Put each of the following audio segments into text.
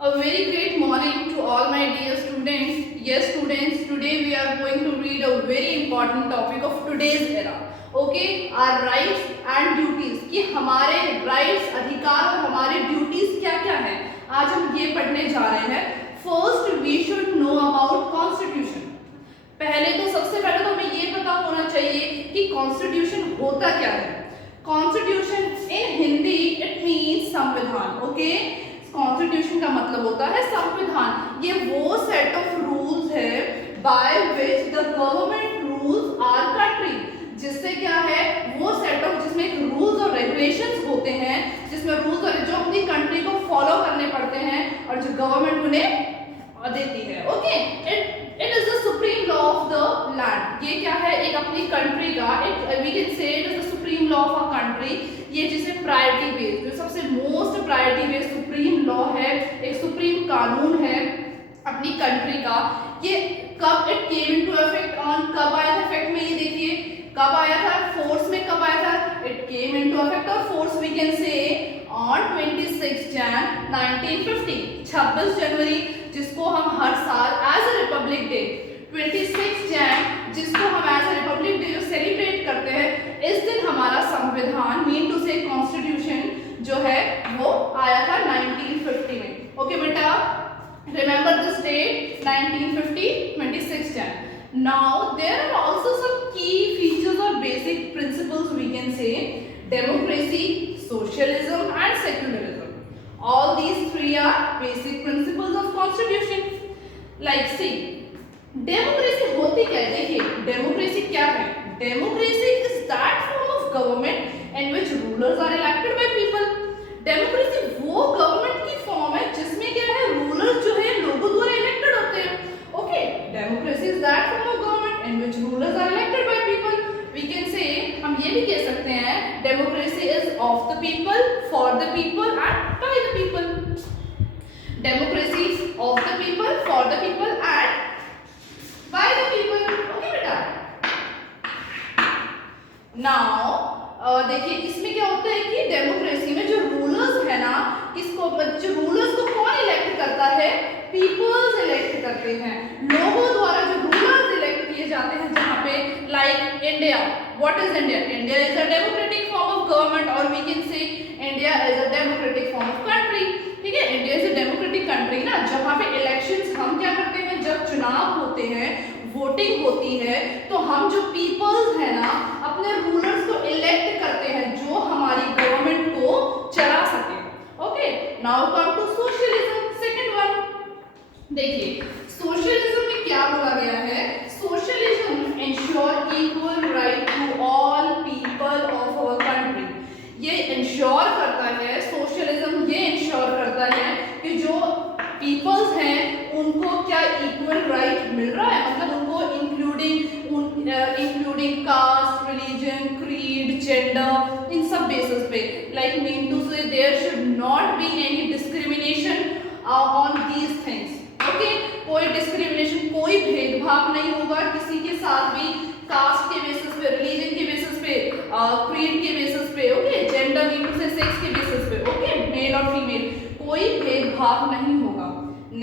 A very great morning to all my dear students. Yes, students, today we are going to read a very important topic of today's era. Okay, our rights and duties. कि हमारे rights, अधिकार और हमारे duties क्या क्या हैं. आज हम ये पढ़ने जा रहे हैं. First, we should know about Constitution. पहले तो सबसे पहले तो हमें ये पता होना चाहिए कि Constitution होता क्या है. Constitution in Hindi it means संविधान. Okay. कॉन्स्टिट्यूशन का मतलब होता है संविधान. ये वो सेट ऑफ रूल्स है by which the government rules our country. जिससे क्या है वो सेट ऑफ जिसमें एक रूल्स और रेगुलेशंस होते हैं, जिसमें रूल्स और जो अपनी कंट्री को फॉलो करने पड़ते हैं और जो गवर्नमेंट उन्हें देती है. Okay, it is the supreme law of the land. ये क्या है, एक अपनी कंट्री का it we can say it is the supreme law of a country. ये जिसे प्रायोरिटी बेस्ड, जो सबसे most priority based supreme law है, एक सुप्रीम कानून है अपनी कंट्री का. ये कब it came into effect on, कब आया था इफेक्ट में, ये देखिए कब आया था, फोर्स में कब आया था, इट केम इनटू इफेक्ट और force we can say on 26 Jan 1950, 26 जनवरी, जिसको हम हर साल as a republic day 26 Jan जिसको हम एज अ रिपब्लिक डे जो सेलिब्रेट करते हैं, इस दिन हमारा संविधान मीन टू से कॉन्स्टिट्यूशन जो है वो आया था 1950 में. ओके बेटा, remember this date 1950, 26 Jan. Now there are also some key features or basic principles we can say: democracy, socialism and secularism. All these three are basic principles of constitution. Like see, democracy होती क्या है. देखिए democracy क्या है. Democracy is that form of government in which rulers are elected by people. Democracy वो government की form है जिसमें क्या है रूलर्स जो है लोगों द्वारा इलेक्टेड होते हैं. Okay, democracy is that form of government in which rulers are elected by people. We can say, हम ये भी कह सकते हैं, democracy is of the people, for the people and by the people. Democracy of the people, for the people and by the people. Okay बेटा. Now देखिए इसमें क्या होता है कि डेमोक्रेसी में जो रूलर्स है ना, किसको, जो रूलर्स को कौन इलेक्ट करता है, पीपल्स इलेक्ट करते हैं. लोगों द्वारा जो रूलर्स इलेक्ट किए जाते हैं. जहाँ पे like India, what is India? India is a democratic form of government और we can say India is a democratic form of country. ठीक है, India is a democratic country ना, जहाँ पे इलेक्शंस हम क्या करते हैं, जब चुनाव होते हैं, वोटिंग होती है, तो हम जो पीपल्स है ना अपने रूलर्स को इलेक्ट करते हैं जो हमारी गवर्नमेंट को चला सके. Okay, now come to socialism, second one. देखिए सोशलिज्म में क्या बोला गया है. Socialism ensure equal right to all people of our country. ये इंश्योर करता है, सोशलिज्म ये इंश्योर करता है कि जो पीपल्स हैं उनको क्या इक्वल राइट मिल रहा है, मतलब उनको including caste, religion, creed, gender, इन सब बेसिस पे. Like mean to say there should not be any discrimination on these things. Okay, कोई डिस्क्रिमिनेशन, कोई भेदभाव नहीं होगा किसी के साथ भी, कास्ट के बेसिस पे, रिलीजन के बेसिस पे, क्रीड के बेसिस पे. Okay, gender mean to say sex के बेसिस पे. ओके, मेल और फीमेल कोई भेदभाव नहीं होगा.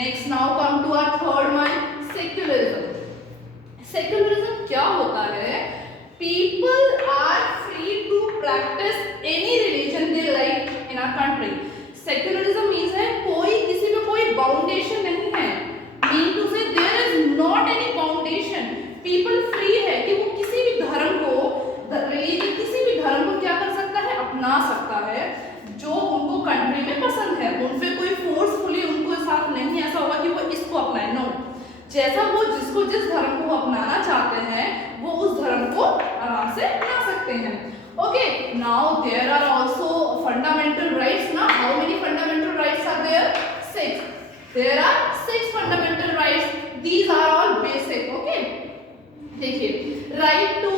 Next, now come to our third one, secularism. Secularism क्या होता है? People are free to practice any religion they like in our country. Secularism means है कोई किसी में कोई बाउंडेशन नहीं है. Mean to say there is not any boundation. People free है कि वो किसी भी धर्म को, रिलीजन, किसी भी धर्म को क्या कर सकता है, अपना सकता है जो उनको कंट्री में पसंद है. उन पे कोई फोर्सफुली उनको साथ नहीं ऐसा होगा कि वो इसको अपनाए. नो, जैसा वो जिसको जिस धर्म को अपनाना चाहते हैं वो उस धर्म को आराम से अपना सकते हैं. ओके, now there are also fundamental rights ना. How many fundamental rights are there? 6. There are 6 fundamental rights. These are all basic. Okay, देखिए राइट टू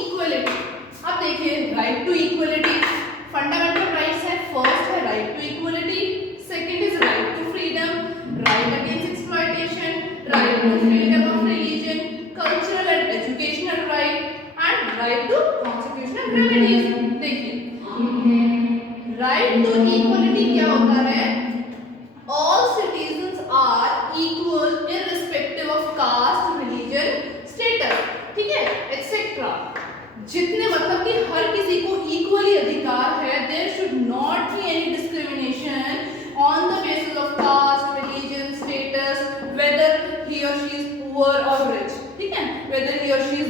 इक्वलिटी. अब देखिए right to equality fundamental rights है. फर्स्ट है right to equality, second is right to freedom, right against exploitation, right to freedom of religion, cultural and educational right and right to constitutional remedies. देखिए right to equality क्या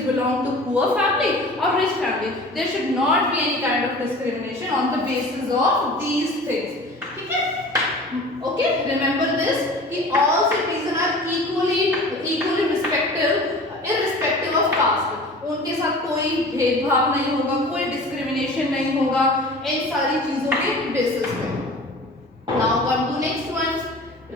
belong to poor family or rich family. There should not be any kind of discrimination on the basis of these things. ठीक है? Okay, remember this कि all citizens are equally irrespective of caste. उनके साथ कोई भेदभाव नहीं होगा, कोई डिस्क्रिमिनेशन नहीं होगा इन सारी चीजों के बेसिस पे. Now come to next one,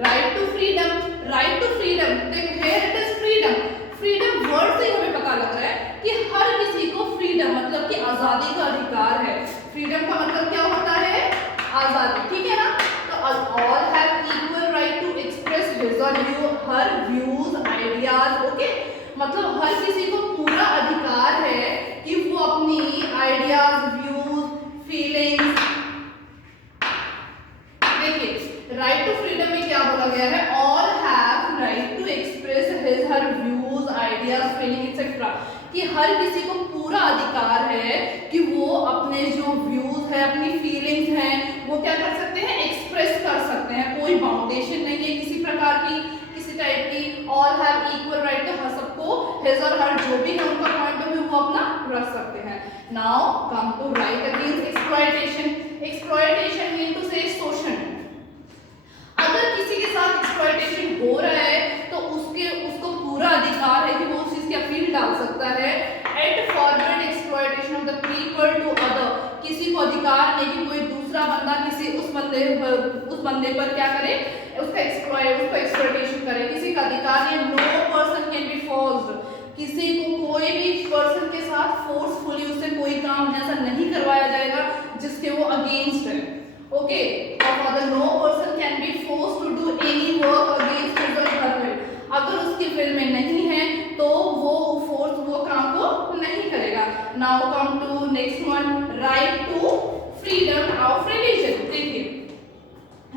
right to freedom. Right to freedom, देखो here it is freedom. Freedom word से हमें पता लग रहा है कि हर किसी को फ्रीडम मतलब कि आजादी का अधिकार है. फ्रीडम का मतलब क्या होता है? आजादी. ठीक है ना? तो all have equal right to express his or her views, ideas. Okay, मतलब हर किसी को पूरा अधिकार है कि वो अपनी आइडियाज, व्यूज, फीलिंग्स. देखिए राइट टू फ्रीडम में क्या बोला गया है? All have right to express his her views, ideas, feeling etcetera. कि हर किसी को पूरा अधिकार है कि वो अपने जो व्यूज है, अपनी फीलिंग्स हैं, वो क्या कर सकते हैं? एक्सप्रेस कर सकते हैं. कोई बाउंडेशन नहीं है किसी प्रकार की, किसी टाइप की. ऑल हैव इक्वल राइट, तो हर सबको हिज और हर जो भी है उनका पॉइंट ऑफ व्यू वो अपना रख सकते हैं. Now come to right against exploitation. Exploitation mean to say शोषण. अगर किसी के साथ एक्सप्लॉयटेशन हो रहा है तो उसको पूरा अधिकार है कि वो उस चीज की अपील डाल सकता है. At forward exploitation of the people to other. किसी को अधिकार नहीं कि कोई दूसरा बंदा किसी उस बंदे पर क्या करे? उसको एक्सप्लॉयटेशन करे. किसी का अधिकार नहीं. No person can be forced. किसी को कोई भी पर्सन के साथ फोर्सफुली उससे कोई काम ऐसा नहीं करवाया जाएगा जिसके वो अगेंस्ट है. ओके, और no person can be forced to do any work against his or her will. अगर उसकी विल में नहीं है तो वो काम को नहीं करेगा. Now come to next one, right to freedom of religion. देखिए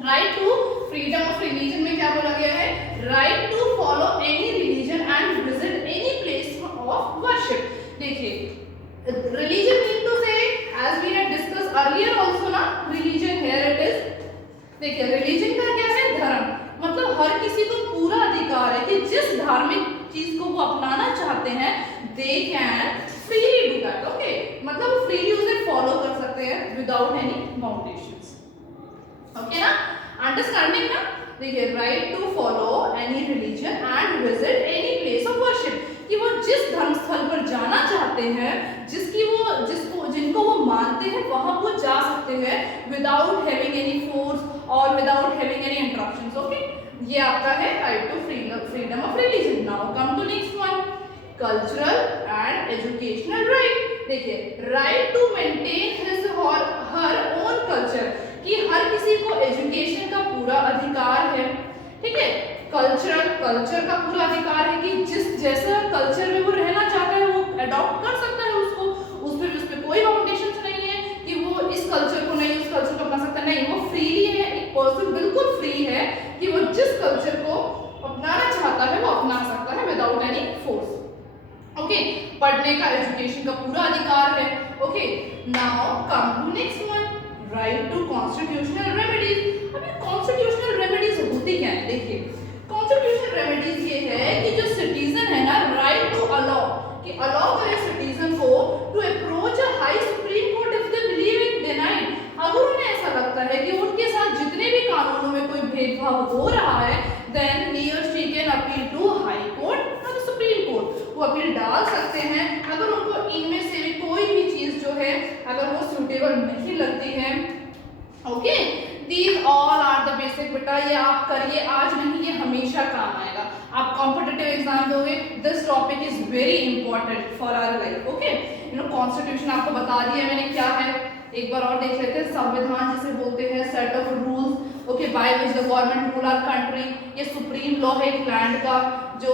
right to freedom of religion में क्या बोला गया है? Right to follow any religion and visit any place of worship. देखिए religion mean to say as we had discussed earlier also ना, religion here it is. देखिए religion का क्या है? धर्म. मतलब हर किसी को पूरा अधिकार है कि जिस धार्मिक चीज को वो अपनाना चाहते हैं they can freely do that. Okay, मतलब फ्रीली उसे फॉलो कर सकते हैं विदाउट एनी बाउंडेशंस. ओके ना, अंडरस्टैंडिंग ना. देखिए right to follow any religion and visit any place of worship. कि वो जिस धर्म स्थल पर जाना चाहते हैं, जिनको वो मानते हैं वहां वो जा सकते हैं विदाउट हैविंग एनी फोर्स और without having any interruptions. Okay, ये आपका है right to freedom of religion. Now come to next one, cultural and educational right. देखिए right to maintain his or her own culture. कि हर किसी को education का पूरा अधिकार है. ठीक है, कल्चर का पूरा अधिकार है कि जिस जैसा कल्चर में वो रहना चाहता है वो अडॉप्ट कर सकता है उसको. उस पर कोई बाउंडेशंस नहीं है कि वो इस कल्चर को नहीं उस कल्चर को अपना सकता है. नहीं, वो फ्रीली है. एक पर्सन बिल्कुल फ्री है कि वो जिस कल्चर को अपनाना चाहता है वो अपना सकता है विदाउट एनी फोर्स. ओके, पढ़ने का, एजुकेशन का पूरा अधिकार है. Okay, now come to next one, right to constitutional remedies. अब ये कॉन्स्टिट्यूशनल रेमेडीज होती क्या है? देखिए कॉन्स्टिट्यूशनल रेमेडीज ये है कि जो सिटीजन है ना, राइट टू अलाउ करे सिटीजन को to approach a high supreme court if they believe in denied. अगर उन्हें ऐसा लगता है कि उनके साथ जितने भी कानूनों में कोई भेदभाव हो रहा है, then he or she can appeal to high court or supreme court. वो अपील डाल सकते हैं अगर उनको इनमें से भी कोई भी चीज जो है अगर वो सूटेबल नहीं लगती है. Okay, These all are the basic. बेटा ये आप करिए, आज नहीं ये हमेशा काम आएगा. आप कॉम्पिटिटिव एग्जाम दोगे, this topic is very important for our life. Okay, constitution आपको बता दिया मैंने क्या है. एक बार और देख लेते हैं. संविधान जिसे बोलते हैं, set of rules, okay, by which the government rule our country. ये सुप्रीम लॉ है एक लैंड का जो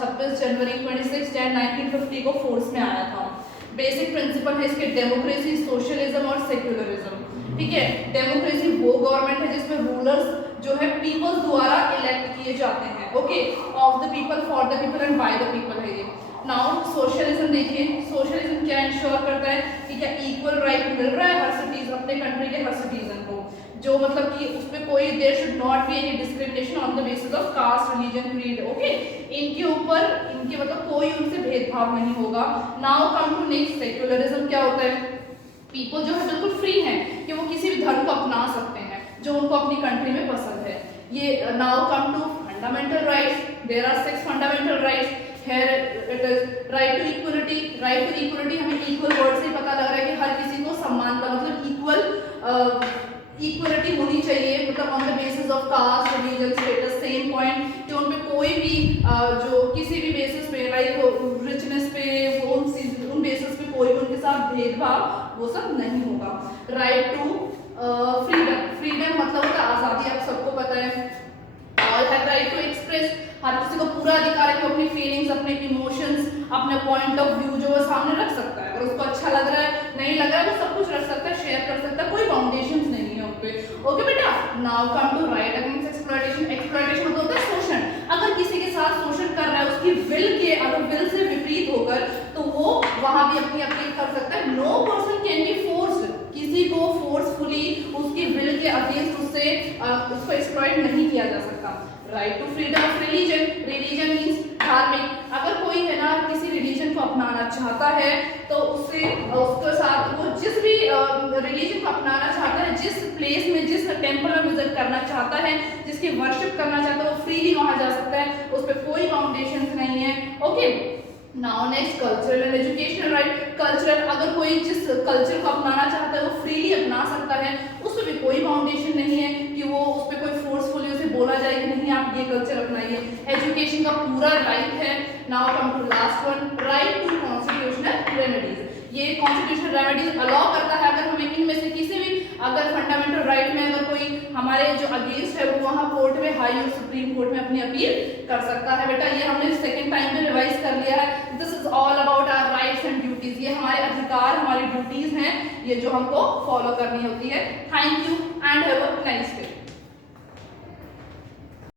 26 जनवरी 1950 को फोर्स में आया था. बेसिक प्रिंसिपल है इसके डेमोक्रेसी, सोशलिज्म और सेक्युलरिज्म. ठीक है, डेमोक्रेसी वो गवर्नमेंट है जिसमें रूलर्स जो है पीपल्स द्वारा इलेक्ट किए जाते हैं. Okay, of the people, for the people and by the people है ये. नाउ सोशलिज्म देखिए, सोशलिज्म क्या इंश्योर करता है कि क्या इक्वल राइट मिल रहा है हर सिटीजन, अपने कंट्री के हर सिटीजन को. जो मतलब कि उस पे कोई there should not be any discrimination on the basis of caste, religion, creed. Okay, इनके ऊपर इनके मतलब कोई उनसे भेदभाव नहीं होगा। Now come to next, secularism क्या होता है? पीपल जो है बिल्कुल फ्री हैं कि वो किसी भी धर्म को अपना सकते हैं जो उनको अपनी कंट्री में पसंद है। ये now come to fundamental rights, there are 6 fundamental rights. Here it is right to equality. Right to equality हमें equal वर्ड से ही पता लग रहा है कि हर किसी को सम्मान का मतलब इक्वलिटी होनी चाहिए, मतलब on the basis of caste, religion, status. Same point कि उन पे कोई भी जो किसी भी बेसिस पे लाइक रिचनेस पे उन बेसिस पे कोई भी उनके साथ भेदभाव वो सब नहीं होगा। राइट टू फ्रीडम, फ्रीडम मतलब होता है आज़ादी, आप सबको पता है। All have right to express, हर किसी को पूरा अधिकार है कि अपनी फीलिंग्स, अपने इमोशंस, अपने पॉइंट ऑफ व्यू जो वो सामने रख सकता है। अगर उसको अच्छा लग रहा है, नहीं लग रहा है, वो सब कुछ रख सकता है, शेयर कर सकता है, कोई बाउंडेशंस नहीं है उन पे। ओके बेटा, now come to right against exploitation. Exploitation होता है शोषण। अगर किसी के साथ शोषण कर रहा है उसकी अगर विल से विपरीत होकर, तो वो वहां भी अपनी अपील कर सकता है। No person can be forced, किसी को फोर्सफुली उसकी विल के अगेंस्ट उसको एक्सप्लॉइट नहीं किया जा सकता। Right to freedom of religion, religion means धार्मिक। अगर कोई है ना किसी रिलीजन को अपनाना चाहता है तो उसके साथ वो जिस भी रिलीजन को अपनाना चाहता है, जिस प्लेस में, जिस टेम्पल में विजिट करना चाहता है, जिसकी वर्शिप करना चाहता है, वो फ्रीली वहां जा सकता है, उस पर कोई बाउंडेशंस नहीं है। Okay, now next cultural and educational right. Cultural, अगर कोई जिस कल्चर को अपनाना चाहता है वो फ्रीली अपना सकता है, उसमें भी कोई बाउंडेशन नहीं है कि वो उस पर कोई फोर्सफुली उसे बोला जाए कि नहीं आप ये कल्चर अपनाइए। एजुकेशन का पूरा राइट है। Now come to last one, right to constitutional remedies. ये कॉन्स्टिट्यूशनल रेमेडीज अलाउ करता है अगर हमें इनमें से किसी भी अगर फंडामेंटल राइट में अगर कोई हमारे जो अगेंस्ट है वो वहाँ कोर्ट में, हाई और सुप्रीम कोर्ट में अपनी अपील कर सकता है। बेटा ये हमने सेकंड टाइम पे रिवाइज कर लिया है। This is all about our rights and duties. ये हमारे अधिकार, हमारी ड्यूटीज हैं, ये जो हमको फॉलो करनी होती है। Thank you and have a nice day.